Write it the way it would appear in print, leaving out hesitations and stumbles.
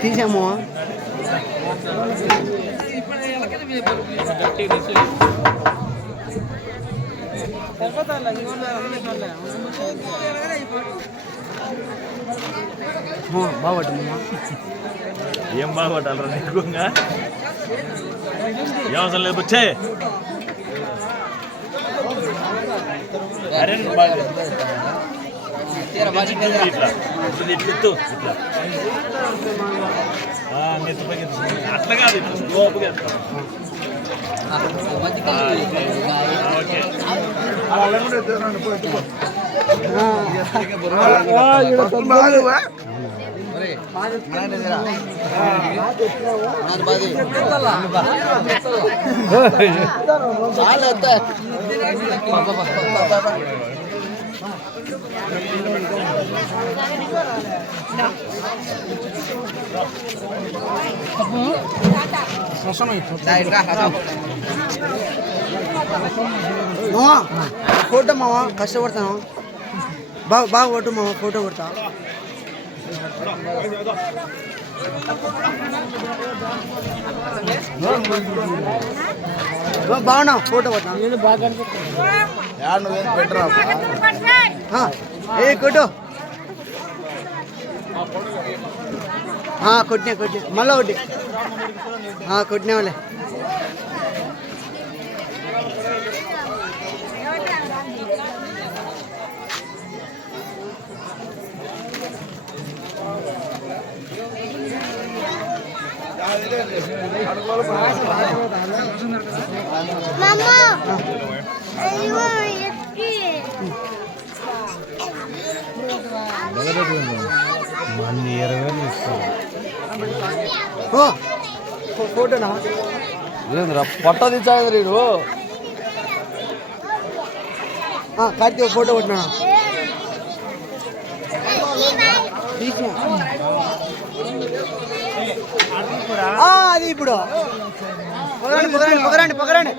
తీసాము బాగుపడ్డమ్మా ఏం బాగుపడ్డాలరా నీకుగా ఏం అవసరం లేదు వచ్చే ఇట్లా అట్లా కాదు లోపుగా ఫోటో మావా కష్టపడతాను బాగా కొట్టు మావా ఫోటో కొడతా బాగున్నా ఫోటో కొడతా నేను బాగా ఏ కొట్టు కొట్టినా మళ్ళా ఒకటి కొట్టినా వాళ్ళే ఫోటోనా లేదురా పొట్ట తెచ్చాడు వీడు కార్తీక ఫోటో కొట్టినా అది ఇప్పుడు పొగరండి